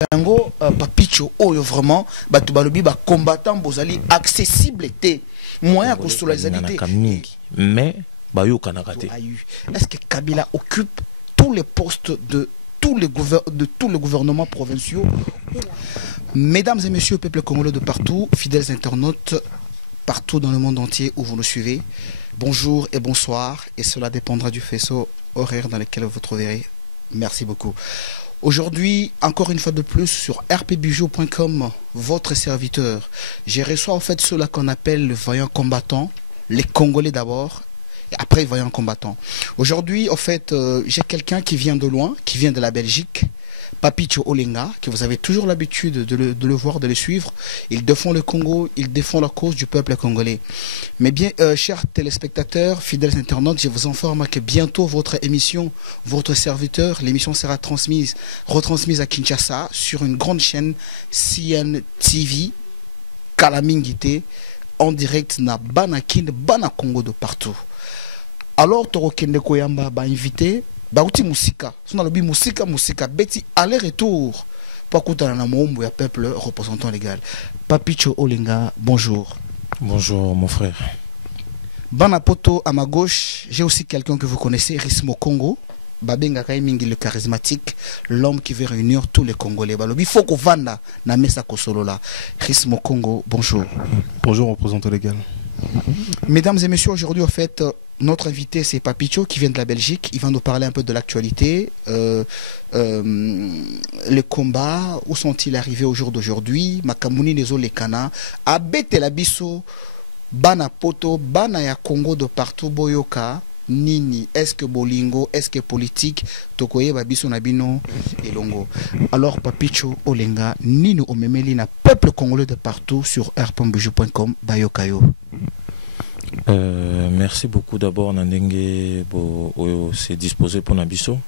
yango papicho oyo vraiment bato balobi ba combattant bozali accessible te moyen ko solidité mais bayo kanakate. Est-ce que Kabila occupe tous les postes de tous les gouvernements provinciaux? Mesdames et messieurs, peuple congolais de partout, fidèles internautes partout dans le monde entier où vous nous suivez, bonjour et bonsoir, et cela dépendra du faisceau horaire dans lequel vous vous trouverez. Merci beaucoup. Aujourd'hui, encore une fois de plus, sur rpbijou.com, votre serviteur, j'ai reçu en fait ceux-là qu'on appelle les vaillants combattants, les Congolais d'abord, et après les vaillants combattants. Aujourd'hui, en fait, j'ai quelqu'un qui vient de loin, qui vient de la Belgique, Papicho Olenga, que vous avez toujours l'habitude de le voir, de le suivre. Il défend le Congo, il défend la cause du peuple congolais. Mais bien, chers téléspectateurs, fidèles internautes, je vous informe que bientôt votre émission, votre serviteur, l'émission sera retransmise à Kinshasa sur une grande chaîne CNTV, Kalamingité, en direct na Banakin, Bana Congo de partout. Alors, Torokende Koyamba va inviter Bauti Musika, son alobi musika beti aller-retour pour écouter na mombo ya peuple représentant légal. Papicho Olenga, bonjour. Bonjour mon frère. Banapoto à ma gauche, j'ai aussi quelqu'un que vous connaissez, Rismo Congo. Babenga Kaimingi le charismatique, l'homme qui veut réunir tous les Congolais. Balobi Foko Vanda na mesa kosolola. Rismo Congo, bonjour. Bonjour représentant légal. Mesdames et messieurs, aujourd'hui en fait notre invité, c'est Papicho, qui vient de la Belgique. Il va nous parler un peu de l'actualité, les combats, où sont-ils arrivés au jour d'aujourd'hui, Makamuni Nezo Lekana, Abete Labiso, Bana Poto, Bana ya Congo de partout, Boyoka, Nini, est-ce que Bolingo, est-ce que politique, Tokoye Babiso Nabino et Longo. Alors Papicho Olenga, Nini Omemelina, peuple congolais de partout sur r.bujou.com, Bayokayo. Merci beaucoup d'abord Nandenge c'est disposé pour Nabiso.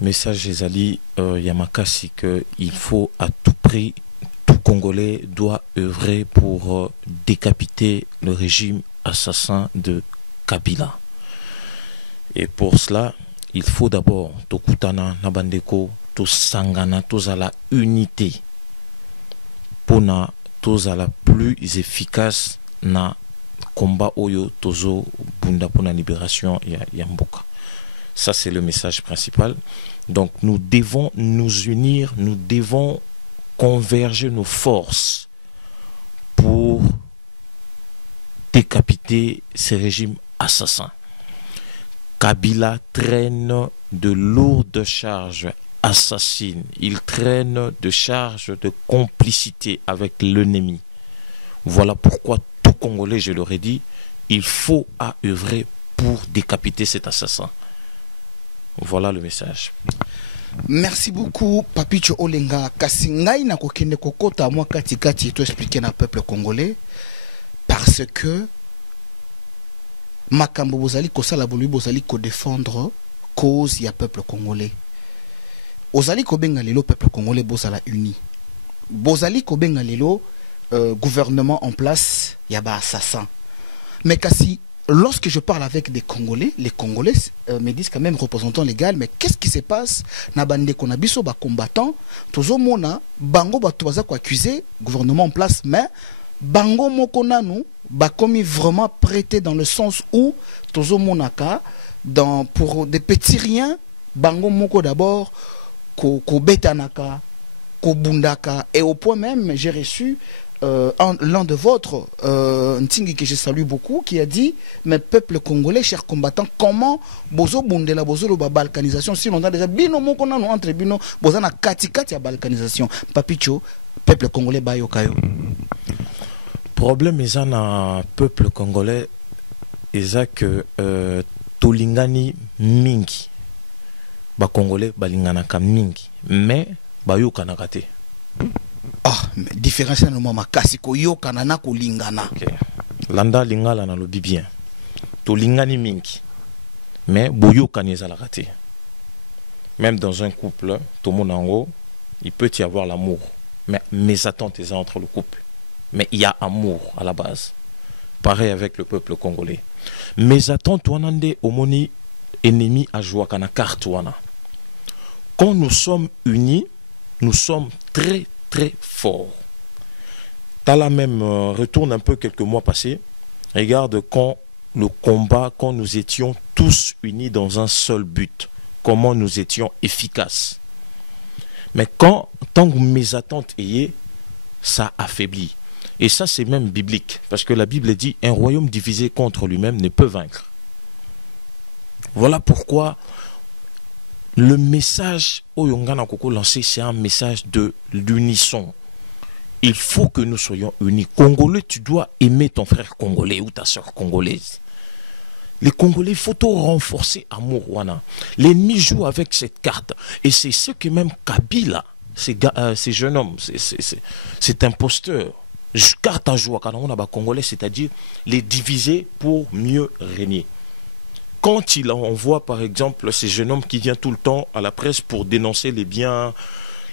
Message Ezali Yamakasi que il faut à tout prix, tout Congolais doit œuvrer pour décapiter le régime assassin de Kabila. Et pour cela, il faut d'abord Tokutana Nabandeko, to Sangana, tous à la unité pour na tous à la plus efficace na combat oyo tozo bunda pour la libération yamboka. Ça c'est le message principal. Donc nous devons nous unir, nous devons converger nos forces pour décapiter ces régimes assassins. Kabila traîne de lourdes charges assassines. Il traîne de charges de complicité avec l'ennemi. Voilà pourquoi tout Congolais, je l'aurais dit, il faut à œuvrer pour décapiter cet assassin. Voilà le message. Merci beaucoup, Papicho Olenga. Kasingai na kokende kokota moi kati to expliquer na peuple congolais parce que makambo bozali kosala bolu bozali ko défendre cause ya peuple congolais. Ozali ko benga lelo peuple congolais bozala uni. Bozali ko benga lelo gouvernement en place, il y a des assassins. Mais kasi, lorsque je parle avec des Congolais, les Congolais me disent quand même représentant légal, mais qu'est-ce qui se passe? Nabande konabiso ba combattant, tozo mona bango ba toza ko accuser gouvernement en place, mais bango mokona nou ba commis vraiment prêté dans le sens où tozo monaka dans pour des petits riens, bango moko d'abord ko betanaka, ko bundaka, et au point même j'ai reçu l'un de vôtres, Ntingi que je salue beaucoup, qui a dit, mais peuple congolais, chers combattants, comment bozo bundela bozo lo balkanisation, si on a déjà bino moko na no entre bino boza na kati ya balkanisation. Papicho, peuple congolais bayo kayo. Problème est na peuple congolais est que tolingani mingi ba congolais balingana ka mingi mais bayo kanakate. Ah, mais différence na mama kasi ko yo kanana ko lingana. Okay. Landa lingala na lobi bien. To lingani mingi. Mais boyo kaneza la raté. Même dans un couple, tout le monde en haut, il peut y avoir l'amour. Mais mes attentes sont entre le couple. Mais il y a amour à la base. Pareil avec le peuple congolais. Mes attentes wanande omoni ennemi à joie kana carte wana. Quand nous sommes unis, nous sommes très très forts. Tala même retourne un peu quelques mois passés. Regarde quand le combat, quand nous étions tous unis dans un seul but, comment nous étions efficaces. Mais tant que mes attentes ayez, ça affaiblit. Et ça, c'est même biblique. Parce que la Bible dit, un royaume divisé contre lui-même ne peut vaincre. Voilà pourquoi le message au Yongana Koko lancé, c'est un message de l'unisson. Il faut que nous soyons unis. Congolais, tu dois aimer ton frère congolais ou ta soeur congolaise. Les Congolais, il faut tout renforcer amour. L'ennemi joue avec cette carte. Et c'est ce que même Kabila, ces jeunes hommes, c'est imposteur. Carte à jouer à Congolais, c'est-à-dire les diviser pour mieux régner. Quand il envoie, par exemple, ces jeunes hommes qui viennent tout le temps à la presse pour dénoncer les biens,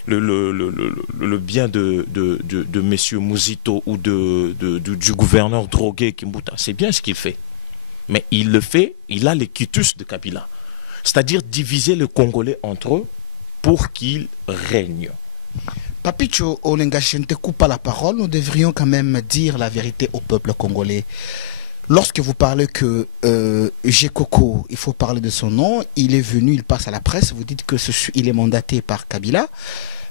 le bien de M. Mouzito ou du gouverneur drogué Kimbuta, c'est bien ce qu'il fait. Mais il le fait, il a les quitus de Kabila. C'est-à-dire diviser le Congolais entre eux pour qu'ils règnent. Papicho Olenga, je ne te coupe pas la parole, nous devrions quand même dire la vérité au peuple congolais. Lorsque vous parlez que Gekoko, il faut parler de son nom, il est venu, il passe à la presse, vous dites qu'il est mandaté par Kabila.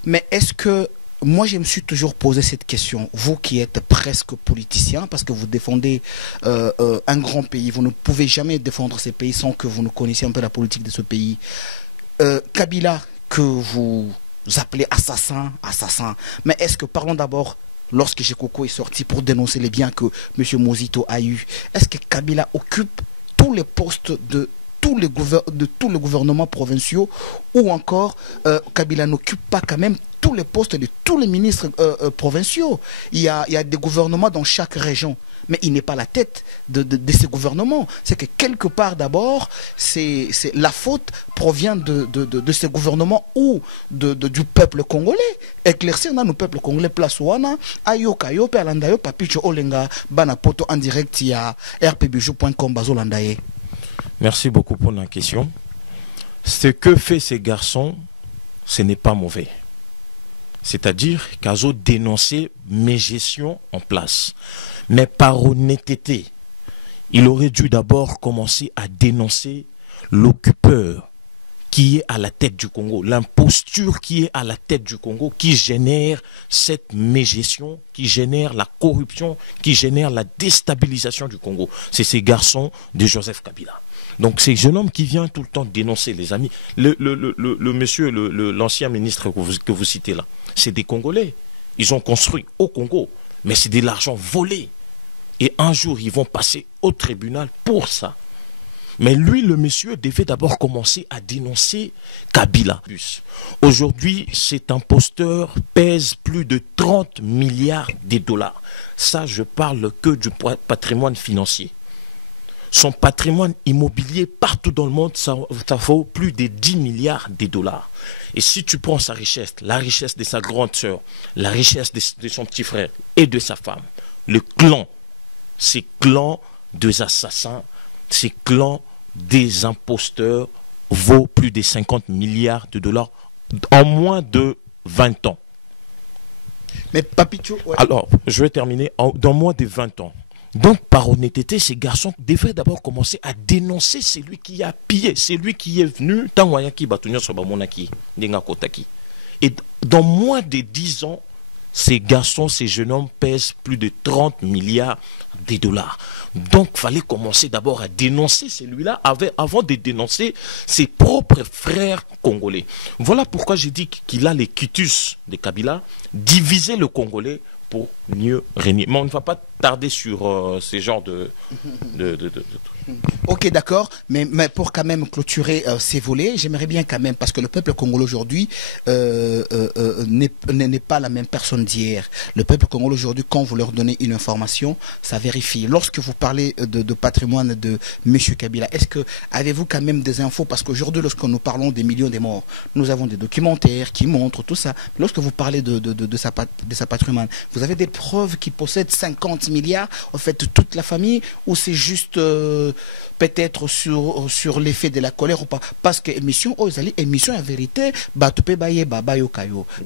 Mais est-ce que, moi je me suis toujours posé cette question, vous qui êtes presque politicien, parce que vous défendez un grand pays, vous ne pouvez jamais défendre ces pays sans que vous ne connaissiez un peu la politique de ce pays. Kabila, que vous appelez assassin, mais est-ce que, parlons d'abord, lorsque Gekoko est sorti pour dénoncer les biens que M. Mouzito a eu, est-ce que Kabila occupe tous les postes de tous les gouvernements provinciaux, ou encore Kabila n'occupe pas quand même tous les postes de tous les ministres provinciaux? Il y a des gouvernements dans chaque région, mais il n'est pas la tête de ces gouvernements. C'est que quelque part d'abord, la faute provient de ces gouvernements ou du peuple congolais. Éclaircir dans le peuple congolais, place wana, ayoka yo, pelandayo, papicho olenga, bana poto en direct, il y a rpbjou.com, bazolandaye. Merci beaucoup pour la question. Ce que fait ces garçons, ce n'est pas mauvais. C'est-à-dire qu'ils ont dénoncé mes gestions en place. Mais par honnêteté, il aurait dû d'abord commencer à dénoncer l'occupeur qui est à la tête du Congo, l'imposture qui est à la tête du Congo, qui génère cette mégestion, qui génère la corruption, qui génère la déstabilisation du Congo. C'est ces garçons de Joseph Kabila. Donc ces jeunes hommes qui viennent tout le temps dénoncer, les amis, l'ancien ministre que vous citez là, c'est des Congolais. Ils ont construit au Congo, mais c'est de l'argent volé. Et un jour, ils vont passer au tribunal pour ça. Mais lui, le monsieur, devait d'abord commencer à dénoncer Kabila. Aujourd'hui, cet imposteur pèse plus de 30 milliards de dollars. Ça, je parle que du patrimoine financier. Son patrimoine immobilier partout dans le monde, ça vaut plus de 10 milliards de dollars. Et si tu prends sa richesse, la richesse de sa grande sœur, la richesse de son petit frère et de sa femme, le clan, ces clans des assassins, ces clans des imposteurs vaut plus de 50 milliards de dollars en moins de 20 ans. Mais Papicho... Ouais. Alors, je vais terminer. Dans moins de 20 ans. Donc, par honnêteté, ces garçons devaient d'abord commencer à dénoncer celui qui a pillé, celui qui est venu. Et dans moins de 10 ans, ces garçons, ces jeunes hommes pèsent plus de 30 milliards de dollars. Donc, il fallait commencer d'abord à dénoncer celui-là avant de dénoncer ses propres frères congolais. Voilà pourquoi j'ai dit qu'il a les quitus de Kabila, diviser le Congolais pour mieux régner. Mais on ne va pas tarder sur ces genres de Ok, d'accord, mais pour quand même clôturer ces volets, j'aimerais bien quand même, parce que le peuple congolais aujourd'hui n'est pas la même personne d'hier. Le peuple congolais aujourd'hui, quand vous leur donnez une information, ça vérifie. Lorsque vous parlez de patrimoine de M. Kabila, est-ce que avez-vous quand même des infos? Parce qu'aujourd'hui, lorsque nous parlons des millions de morts, nous avons des documentaires qui montrent tout ça. Lorsque vous parlez de sa patrimoine, vous avez des preuves qu'il possède 50 milliards, en fait, toute la famille, ou c'est juste peut-être sur l'effet de la colère ou pas? Parce que émission, émission en vérité,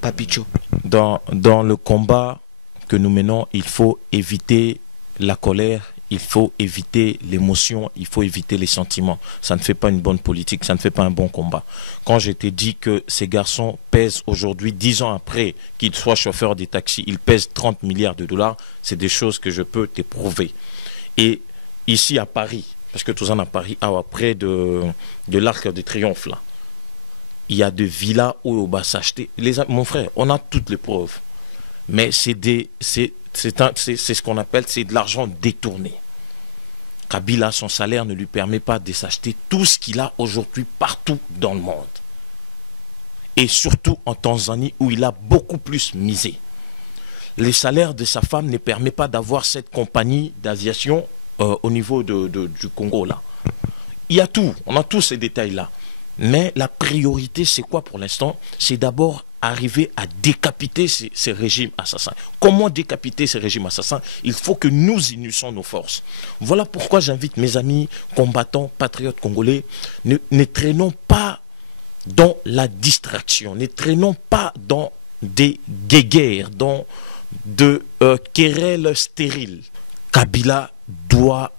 Papicho. Dans le combat que nous menons, il faut éviter la colère, il faut éviter l'émotion, il faut éviter les sentiments. Ça ne fait pas une bonne politique, ça ne fait pas un bon combat. Quand je t'ai dit que ces garçons pèsent aujourd'hui, 10 ans après qu'ils soient chauffeurs des taxis, ils pèsent 30 milliards de dollars, c'est des choses que je peux t'éprouver. Et ici à Paris, parce que tout ça à Paris, près de l'Arc de Triomphe, là, il y a des villas où on va s'acheter. Mon frère, on a toutes les preuves. Mais c'est ce qu'on appelle, c'est de l'argent détourné. Kabila, son salaire ne lui permet pas de s'acheter tout ce qu'il a aujourd'hui partout dans le monde. Et surtout en Tanzanie où il a beaucoup plus misé. Les salaires de sa femme ne permettent pas d'avoir cette compagnie d'aviation au niveau du Congo là. Il y a tout, on a tous ces détails-là. Mais la priorité, c'est quoi pour l'instant? C'est d'abord arriver à décapiter ces régimes assassins. Comment décapiter ces régimes assassins? Il faut que nous unissons nos forces. Voilà pourquoi j'invite mes amis combattants, patriotes congolais, ne traînons pas dans la distraction, ne traînons pas dans des guéguerres, dans de querelles stériles. Kabila doit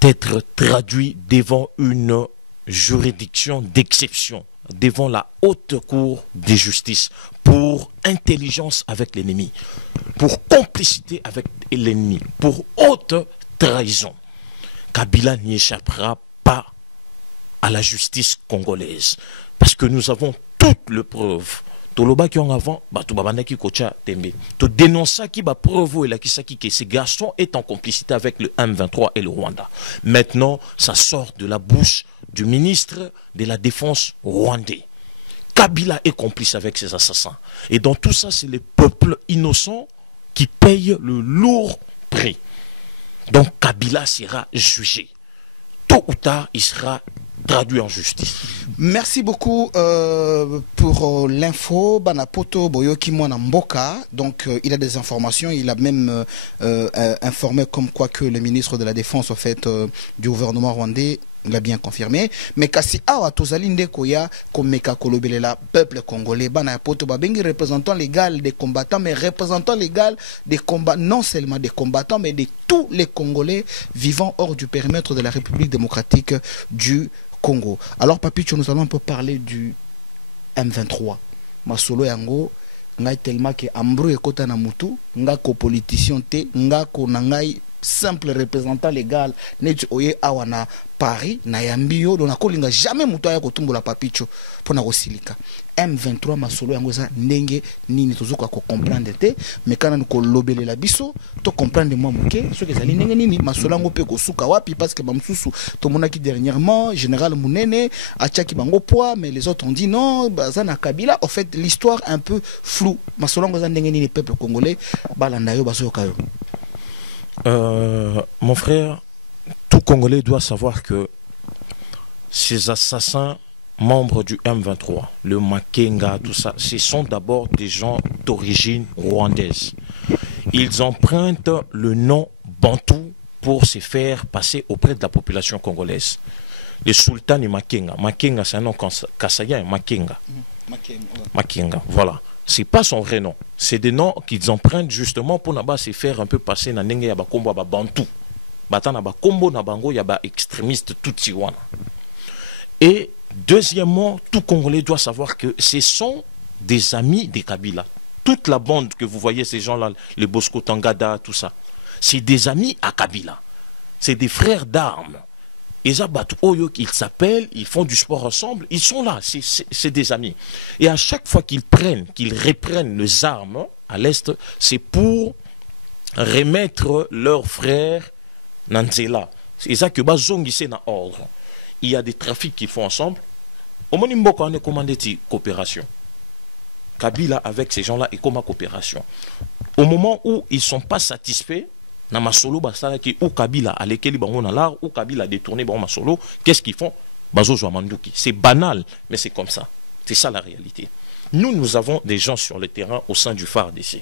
être traduit devant une juridiction d'exception, devant la haute cour de justice, pour intelligence avec l'ennemi, pour complicité avec l'ennemi, pour haute trahison. Kabila n'y échappera pas à la justice congolaise, parce que nous avons toutes les preuves. Toloba qui en avant, tu babandaki kocha tembe. Tu dénonces qui ba preuve et la qui saki que ces garçons est en complicité avec le M23 et le Rwanda. Maintenant, ça sort de la bouche du ministre de la Défense rwandais. Kabila est complice avec ces assassins. Et dans tout ça, c'est les peuples innocents qui payent le lourd prix. Donc Kabila sera jugé. Tôt ou tard, il sera traduit en justice. Merci beaucoup pour l'info. Banapoto Boyoki Mwana Mboka. Donc il a des informations. Il a même informé comme quoi que le ministre de la Défense, en fait, du gouvernement rwandais, l'a bien confirmé. Mais kasi awa tozali ndeko ya komeka kolobelela peuple congolais. Banapoto babengi représentant légal des combattants, mais représentant légal des combats, non seulement des combattants, mais de tous les Congolais vivant hors du périmètre de la République démocratique du Congo. Alors Papicho, nous allons un peu parler du M23. Masolo yango ngai tellement que ambro ekota na mutu, nga ko politicien te, nga ko nangai simple représentant légal neti oye awana Paris na yambio dona kolinga jamais mutu aya kotumbola Papicho pona kosilika. M23 masolo yango za ndenge nini tozoka ko comprendre te, mais kana ko lobelela biso to comprendre moi moke ce que zali ndenge nini masolo yango pe ko suka wapi, parce que bamsusu to monaki dernièrement général Munene achaki bango poids, mais les autres ont dit non bazana Kabila. En fait l'histoire un peu floue. Masolo yango za ndenge nini peuple congolais balanda yo basoka yo. Mon frère, tout Congolais doit savoir que ces assassins membres du M23, le Makenga, tout ça, ce sont d'abord des gens d'origine rwandaise. Ils empruntent le nom Bantou pour se faire passer auprès de la population congolaise. Le sultan est Makenga. Makenga, c'est un nom kassaïen, Makenga. Makenga, voilà. C'est pas son vrai nom. C'est des noms qu'ils empruntent justement pour se faire un peu passer dans Nenge Yaba Kombo Yaba Bantou. Batana Ba Kombo Nabango Yaba extrémiste Tutsi wana. Et deuxièmement, tout Congolais doit savoir que ce sont des amis des Kabila. Toute la bande que vous voyez, ces gens-là, les Bosco Tangada, tout ça, c'est des amis à Kabila. C'est des frères d'armes. Ils s'appellent, ils font du sport ensemble, ils sont là, c'est des amis. Et à chaque fois qu'ils reprennent les armes à l'Est, c'est pour remettre leurs frères Nanzela. C'est ça que Bazongissé na ordre. Il y a des trafics qu'ils font ensemble. Au Monimboka, on est commandé de coopération. Kabila avec ces gens-là est comme en coopération. Au moment où ils ne sont pas satisfaits, na masolo basala ki ou Kabila a lesquels bango na l'art ou Kabila a détourné bango masolo, qu'est-ce qu'ils font? Bazozo Manduki. C'est banal, mais c'est comme ça. C'est ça la réalité. Nous avons des gens sur le terrain au sein du phare d'ici.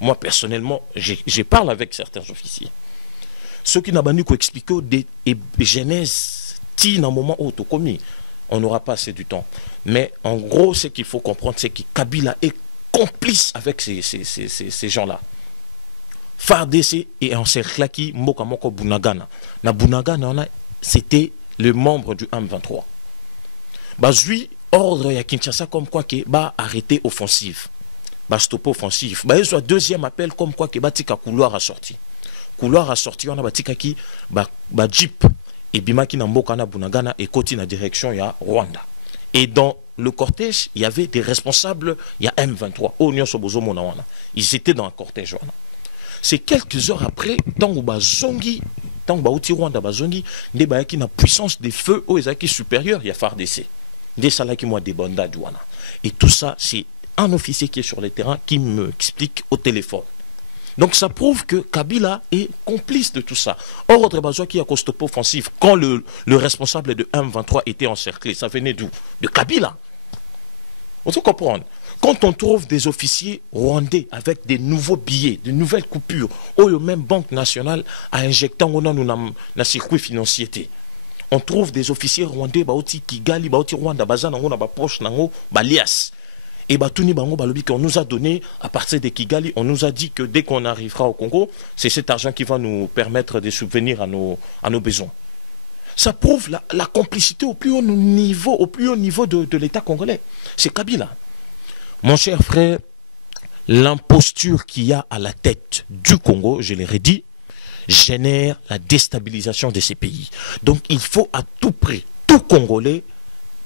Moi, personnellement, je parle avec certains officiers. Ceux qui n'ont pas expliqué des genèses, un moment où commis, on n'aura pas assez du temps. Mais en gros, ce qu'il faut comprendre, c'est que Kabila est complice avec ces gens-là. FARDC est encerclé qui Moka Moko Bunagana. Na Bunagana, c'était le membre du M23. Bazui ordre ya Kinshasa comme quoi que ba arrêter offensive. Ba stopper offensive. Ba y a deuxième appel comme quoi que batika couloir a sorti. Couloir a sorti on a batika ki ba jeep et bimaki na mboka na Bunagana et koti na direction ya Rwanda. Et dans le cortège, il y avait des responsables, il y a M23. Ils étaient dans un cortège. C'est quelques heures après, tant que Bazongi, tant que Rwanda Bazongi, des qui na puissance des feux aux qui supérieurs, il y a FARDC. Des salaks qui m'ont des bandas douana. Et tout ça, c'est un officier qui est sur le terrain qui me explique au téléphone. Donc ça prouve que Kabila est complice de tout ça. Or, autre besoin qui a stopé offensif, quand le responsable de M23 était encerclé, ça venait d'où? De Kabila. On doit comprendre. Quand on trouve des officiers rwandais avec des nouveaux billets, de nouvelles coupures, ou même Banque nationale a injecté un circuit financier. On trouve des officiers rwandais, baoti Kigali, baoti Rwanda, bazana ngona ba proche nango, balias. Et Batouni Bango Balobi qu'on nous a donné à partir de Kigali, on nous a dit que dès qu'on arrivera au Congo, c'est cet argent qui va nous permettre de subvenir à nos besoins. Ça prouve la complicité au plus haut niveau de l'État congolais. C'est Kabila. Mon cher frère, l'imposture qu'il y a à la tête du Congo, je l'ai redit, génère la déstabilisation de ces pays. Donc il faut à tout prix, tout Congolais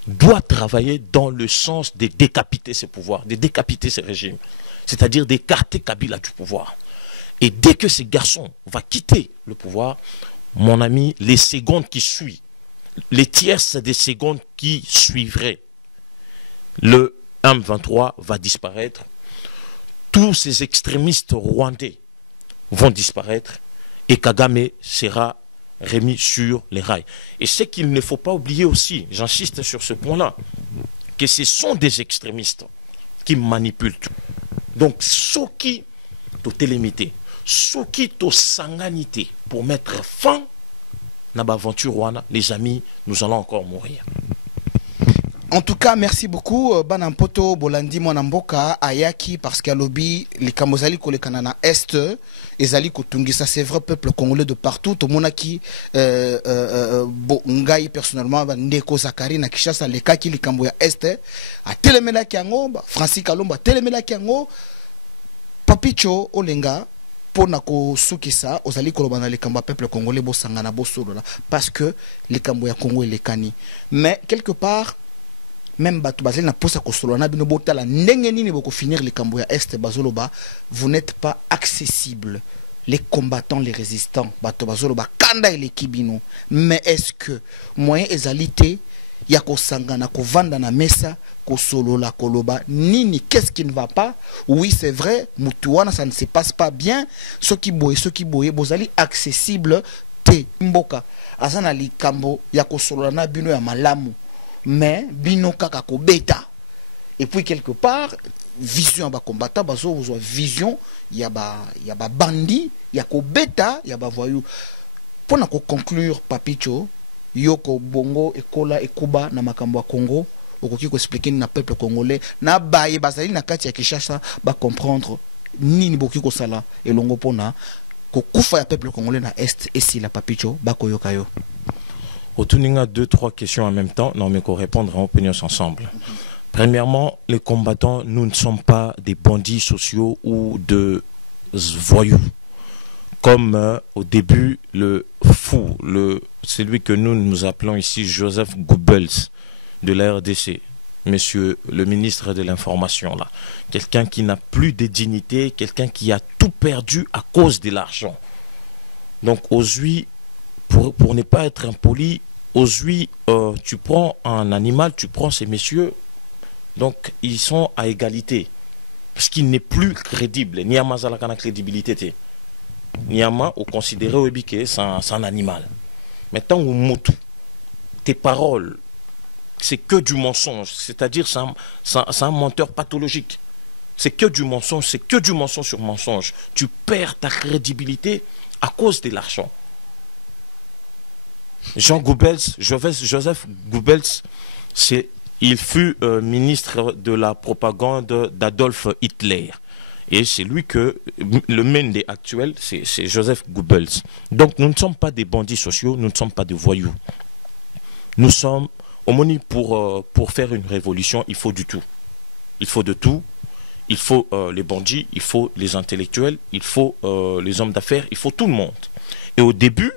doit travailler dans le sens de décapiter ces pouvoirs, de décapiter ces régimes, c'est-à-dire d'écarter Kabila du pouvoir. Et dès que ce garçon va quitter le pouvoir, mon ami, les secondes qui suivent, les tierces des secondes qui suivraient, le M23 va disparaître, tous ces extrémistes rwandais vont disparaître et Kagame sera remis sur les rails. Et ce qu'il ne faut pas oublier aussi, j'insiste sur ce point-là, que ce sont des extrémistes qui manipulent tout. Donc, ceux qui ont télémité, ceux qui ont sanganité pour mettre fin à l'aventure Rwanda, les amis, nous allons encore mourir. En tout cas, merci beaucoup. Banampoto Bolandi Mwanamboka Ayaki parce qu'à lobby les Kamozali Kolekana Est ezali Kotungisa, c'est vrai, peuple congolais de partout. Tout le monde qui Ngai personnellement Ndeko Zakari na Kishasa les Kaki les Kamboya Est a Telemela Kiango, Francis Kalomba Telemela Kiango, Papicho Olenga pona ko sukisa ozali kolobana les Kamba peuple congolais bo sangana bo solo parce que les Kamboya Congo et les Kani. Mais quelque part même bato bazali na posa ko solo na bino botala ndenge nini boko finir les Kamboya Est bazoloba, vous n'êtes pas accessible. Les combattants, les résistants, bato bazoloba kanda et kibino. Mais est-ce que moyen ezalité ya ko sangana ko vanda na mesa ko solo la koloba nini, qu'est-ce qui ne va pas? Oui, c'est vrai, mutuana ça ne se passe pas bien, ceux qui boye bozali accessible te mboka azana likambo ya ko solo na bino ya malamu. Mais bino kaka ko beta. Et puis quelque part vision ba combattant bazo vision ya ba bandi ya ko beta ya ba voyou. Pour na ko conclure Papicho yoko bongo ekola ekuba na makambo ya Congo okoki ko expliquer na peuple congolais na baye bazali na kati ya Kinshasa ba comprendre nini boki ko sala elongo pona ko kufa ya peuple congolais na Est et si la Papicho ba koyoka yo. Autour 2-3 questions en même temps, non mais qu'on répondre en opinion ensemble. Premièrement, les combattants, nous ne sommes pas des bandits sociaux ou de voyous. Comme au début, le fou, celui que nous appelons ici Joseph Goebbels de la RDC, monsieur le ministre de l'information là, quelqu'un qui n'a plus de dignité, quelqu'un qui a tout perdu à cause de l'argent. Donc aujourd'hui, pour ne pas être impoli, aujourd'hui, tu prends un animal, tu prends ces messieurs, donc ils sont à égalité. Parce qu'il n'est plus crédible. Niama Zalakana crédibilité. Niama, ou considéré au que c'est un animal. Mais tant que Moutou, tes paroles, c'est que du mensonge. C'est-à-dire c'est un menteur pathologique. c'est que du mensonge, c'est que du mensonge sur mensonge. Tu perds ta crédibilité à cause de l'argent. Jean Goebbels, Joseph Goebbels, il fut ministre de la propagande d'Adolf Hitler. Et c'est lui que le Mende actuel, c'est Joseph Goebbels. Donc nous ne sommes pas des bandits sociaux, nous ne sommes pas des voyous. Nous sommes, au Moni, pour faire une révolution, il faut du tout. Il faut de tout. Il faut les bandits, il faut les intellectuels, il faut les hommes d'affaires, il faut tout le monde. Et au début,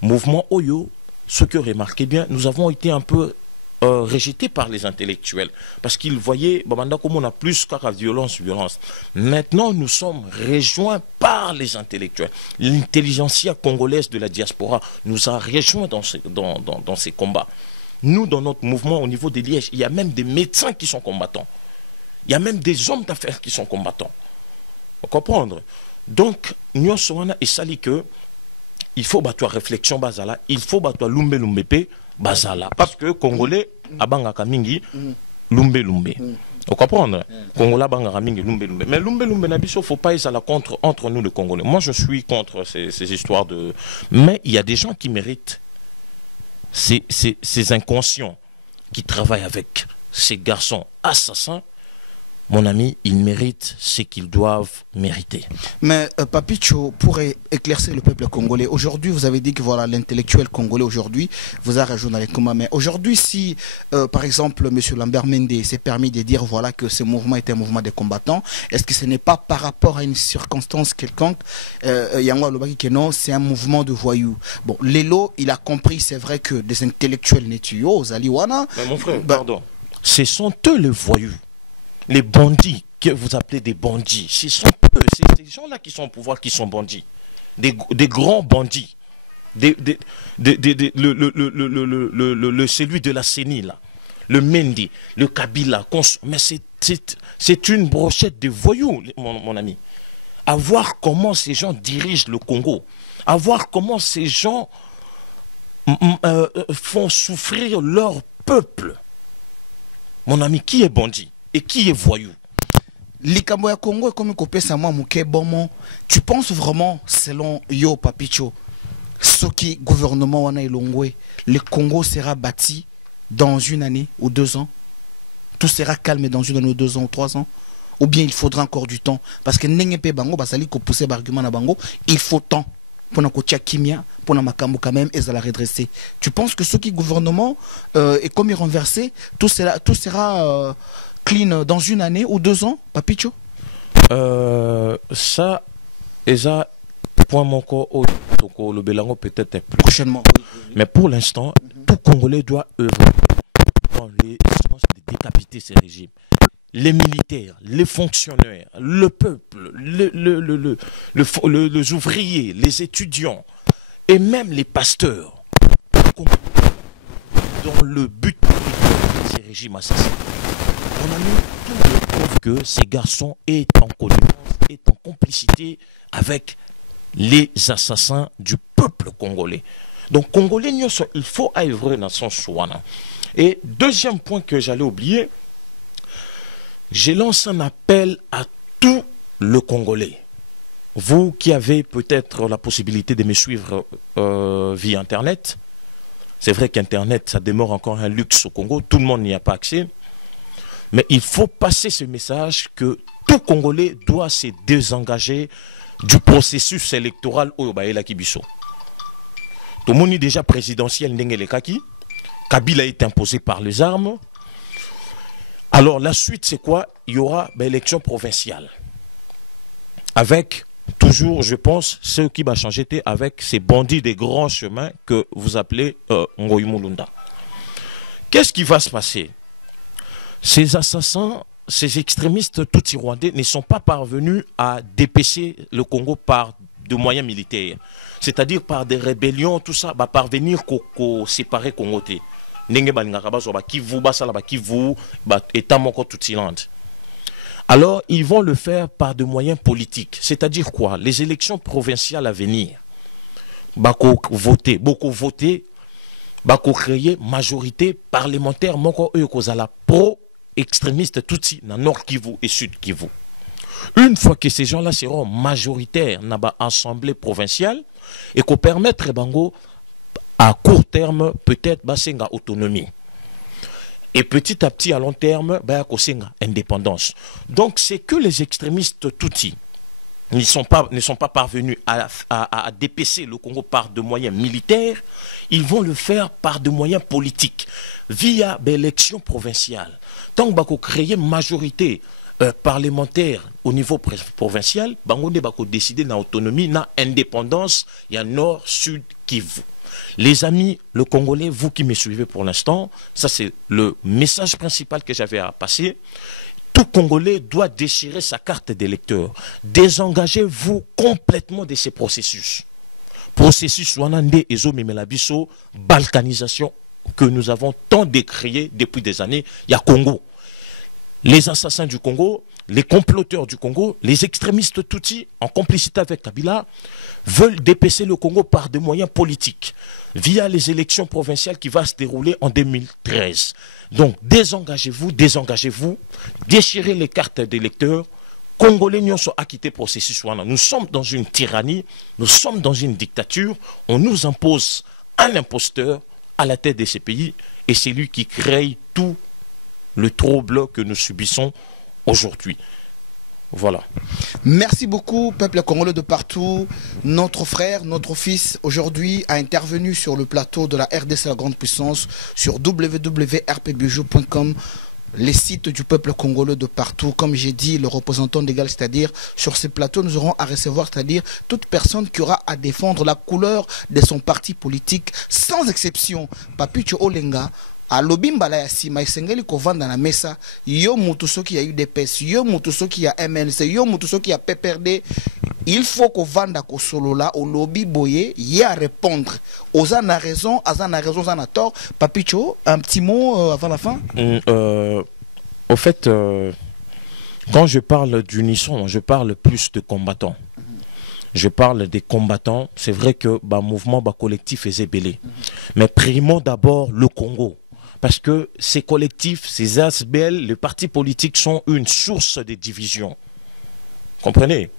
mouvement Oyo, ce que remarquez bien, nous avons été un peu rejetés par les intellectuels. Parce qu'ils voyaient, comme on a plus qu'à violence. Maintenant, nous sommes rejoints par les intellectuels. L'intelligentsia congolaise de la diaspora nous a rejoints dans ces combats. Nous, dans notre mouvement, au niveau des Lièges, il y a même des médecins qui sont combattants. Il y a même des hommes d'affaires qui sont combattants. Vous comprenez? Donc, nous sommes et sali que il faut battre réflexion basala, il faut battre lumbe basala. Parce que Congolais, abanga kamingi, lumbe. Vous comprenez? Congolais, abanga mingi, lumbe. Mais lumbe nabiso, faut pas être entre nous les Congolais. Moi, je suis contre ces histoires de. Mais il y a des gens qui méritent. Ces inconscients qui travaillent avec ces garçons assassins. Mon ami, ils méritent ce qu'ils doivent mériter. Mais Papicho, pour éclaircir le peuple congolais, aujourd'hui, vous avez dit que voilà, l'intellectuel congolais aujourd'hui vous a rejoint dans les combats. Mais aujourd'hui, si, par exemple, M. Lambert Mende s'est permis de dire voilà, que ce mouvement était un mouvement de combattants, est-ce que ce n'est pas par rapport à une circonstance quelconque Yango Lobaki que non, c'est un mouvement de voyous. Bon, Lelo, il a compris, c'est vrai que des intellectuels netuyos, Zaliwana. Mais mon frère, pardon. Ce sont eux les voyous. Les bandits, que vous appelez des bandits, ce sont eux, c'est ces gens-là qui sont au pouvoir, qui sont bandits. Des grands bandits. Celui de la CENI, là. Le Mende, le Kabila. Mais c'est une brochette de voyous, mon ami. À voir comment ces gens dirigent le Congo. À voir comment ces gens font souffrir leur peuple. Mon ami, qui est bandit? Et qui est voyou? Likambo ya Congo est comme kopesa moi muke bomo. Tu penses vraiment, selon Yo Papicho, ce qui gouvernement wana ilongwe, le Congo sera bâti dans une année ou 2 ans? Tout sera calme dans une année ou 2 ans ou 3 ans? Ou bien il faudra encore du temps? Parce que n'engepe bango basali ko pousser l'argument na bango, il faut temps pour na kotia kimia, pour na makambo quand même et ça la redresser. Tu penses que ce qui gouvernement est comme renversé, tout sera clean dans une année ou 2 ans, Papicho? Ça, ça, point mon corps, le Bélango peut-être plus prochainement. Oui. Mais pour l'instant, tout Congolais doit œuvrer dans les sens de décapiter ces régimes. Les militaires, les fonctionnaires, le peuple, les ouvriers, les étudiants et même les pasteurs, dans le but de ces régimes assassins. On a mis tout le preuve que ces garçons est en connivence, est en complicité avec les assassins du peuple congolais. Donc, Congolais, il faut œuvrer dans son choix. Et deuxième point que j'allais oublier, j'ai lancé un appel à tout le Congolais. Vous qui avez peut-être la possibilité de me suivre via Internet, c'est vrai qu'Internet, ça demeure encore un luxe au Congo, tout le monde n'y a pas accès. Mais il faut passer ce message que tout Congolais doit se désengager du processus électoral au Baïla Kibiso. Tout le monde est déjà présidentiel Ndengelekaki. Kabila est imposé par les armes. Alors la suite c'est quoi? Il y aura l'élection provinciale. Avec toujours, je pense, ce qui va changer avec ces bandits des grands chemins que vous appelez Ngoyi Mulunda. Qu'est-ce qui va se passer? Ces assassins, ces extrémistes tutsi rwandais ne sont pas parvenus à dépêcher le Congo par de moyens militaires. C'est-à-dire par des rébellions, tout ça, va parvenir qu'au séparer Congo. Alors, ils vont le faire par des moyens politiques. C'est-à-dire quoi? Les élections provinciales à venir. Beaucoup voter, bako créer majorité parlementaire moko eux kozala pro extrémistes Tutsi dans Nord Kivu et Sud Kivu. Une fois que ces gens-là seront majoritaires dans l'Assemblée provinciale et qu'on permettre Bango à court terme peut-être basenga autonomie. Et petit à petit à long terme basenga indépendance. Donc c'est que les extrémistes Tutsi ne sont pas parvenus à dépecer le Congo par de moyens militaires, ils vont le faire par de moyens politiques, via l'élection provinciale. Tant que créer une majorité parlementaire au niveau provincial, on va décider dans l'autonomie, dans l'indépendance, il y a Nord, Sud, Kivu. Les amis, le Congolais, vous qui me suivez pour l'instant, ça c'est le message principal que j'avais à passer. Tout Congolais doit déchirer sa carte d'électeur. Désengagez-vous complètement de ces processus. Processus Wanande et Zomimelabiso, balkanisation que nous avons tant décrié depuis des années. Il y a Congo. Les assassins du Congo, les comploteurs du Congo, les extrémistes Tutsis, en complicité avec Kabila, veulent dépecer le Congo par des moyens politiques, via les élections provinciales qui vont se dérouler en 2013. Donc, désengagez-vous, déchirez les cartes d'électeurs. Congolais n'y sont acquittés processus. Nous sommes dans une tyrannie, nous sommes dans une dictature, on nous impose un imposteur à la tête de ces pays, et c'est lui qui crée tout le trouble que nous subissons aujourd'hui. Voilà. Merci beaucoup, peuple congolais de partout. Notre frère, notre fils, aujourd'hui, a intervenu sur le plateau de la RDC La Grande Puissance, sur www.rpbijou.com, les sites du peuple congolais de partout. Comme j'ai dit, le représentant légal, c'est-à-dire, sur ces plateaux, nous aurons à recevoir, c'est-à-dire, toute personne qui aura à défendre la couleur de son parti politique, sans exception. Papicho Olenga, à Lobimbala ya sima isengeli kovanda na mesa yo mutu soki ya UDPS, yo mutu soki ya MLC, yo mutu soki ya PPRD, il faut kovanda ko solola au lobby boye y à répondre. Ozana raison, azana raison, azana tort. Papicho, un petit mot avant la fin. Au fait, quand je parle d'unisson, je parle plus de combattants. Je parle des combattants. C'est vrai que mouvement collectif est zébélé. Mais primons d'abord le Congo. Parce que ces collectifs, ces ASBL, les partis politiques sont une source de division. Comprenez?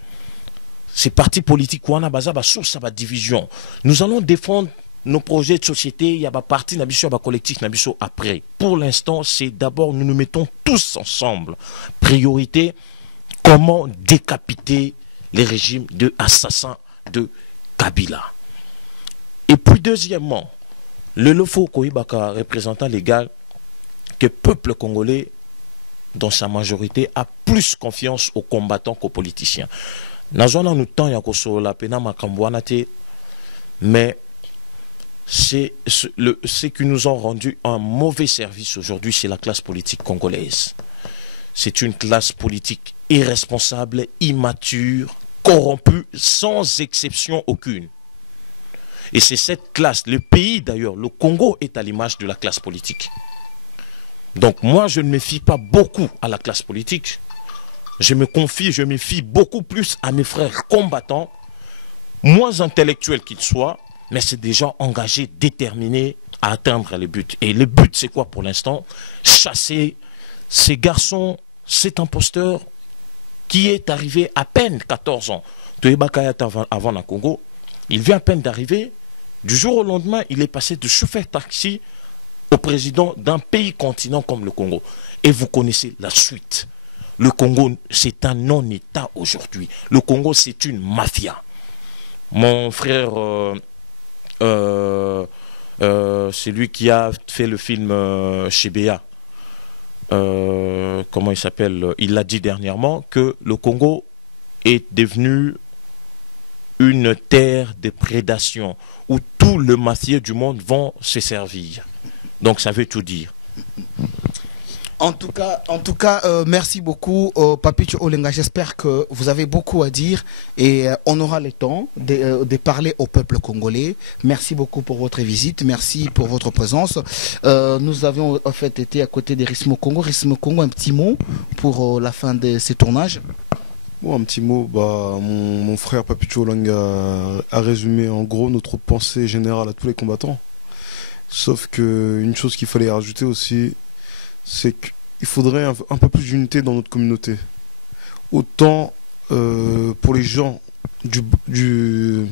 Ces partis politiques, on a une source de division. Nous allons défendre nos projets de société, il y a des partis, il y a des collectifs, il y a des après. Pour l'instant, c'est d'abord, nous nous mettons tous ensemble. Priorité, comment décapiter les régimes de assassins de Kabila. Et puis deuxièmement, le Lofo Koibaka, représentant légal, que le peuple congolais, dans sa majorité, a plus confiance aux combattants qu'aux politiciens. Mais ce qui nous a rendu un mauvais service aujourd'hui, c'est la classe politique congolaise. C'est une classe politique irresponsable, immature, corrompue, sans exception aucune. Et c'est cette classe, le pays d'ailleurs, le Congo est à l'image de la classe politique. Donc moi, je ne me fie pas beaucoup à la classe politique. Je me fie beaucoup plus à mes frères combattants, moins intellectuels qu'ils soient, mais c'est des gens engagés, déterminés à atteindre les buts. Et le but, c'est quoi pour l'instant? Chasser ces garçons, cet imposteur qui est arrivé à peine 14 ans. Avant le Congo, il vient à peine d'arriver. Du jour au lendemain, il est passé de chauffeur taxi au président d'un pays continent comme le Congo. Et vous connaissez la suite. Le Congo, c'est un non-État aujourd'hui. Le Congo, c'est une mafia. Mon frère, c'est lui qui a fait le film Chebea. Comment il s'appelle? Il l'a dit dernièrement que le Congo est devenu une terre de prédation où tous les mafieux du monde vont se servir. Donc ça veut tout dire. En tout cas, merci beaucoup, Papicho Olenga. J'espère que vous avez beaucoup à dire et on aura le temps de parler au peuple congolais. Merci beaucoup pour votre visite, merci pour votre présence. Nous avions en fait été à côté de Rismo Congo. Rismo Congo, un petit mot pour la fin de ces tournages. Bon, un petit mot, mon frère Papicho Olenga a résumé en gros notre pensée générale à tous les combattants. Sauf que une chose qu'il fallait rajouter aussi, c'est il faudrait un peu plus d'unité dans notre communauté. Autant pour les gens de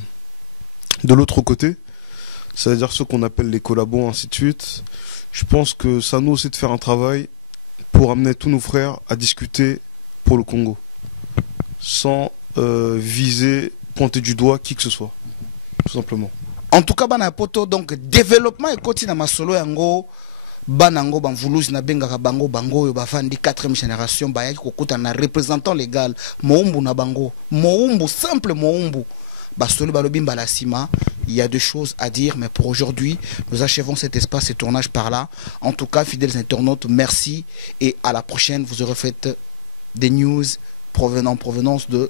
l'autre côté, c'est-à-dire ceux qu'on appelle les collabos, ainsi de suite. Je pense que ça nous aussi de faire un travail pour amener tous nos frères à discuter pour le Congo, sans viser, pointer du doigt qui que ce soit, tout simplement. En tout cas, bana poto donc développement et continue ma solo yango banango banvuluzi na benga bango bango yo bafandi 4e génération bayaki kokuta na représentant légal moumbu na bango moumbu simple moumbu basolo balobi mbala sima. Il y a des choses à dire, mais pour aujourd'hui, nous achevons cet espace et tournage par là. En tout cas, fidèles internautes, merci et à la prochaine. Vous aurez fait des news provenance de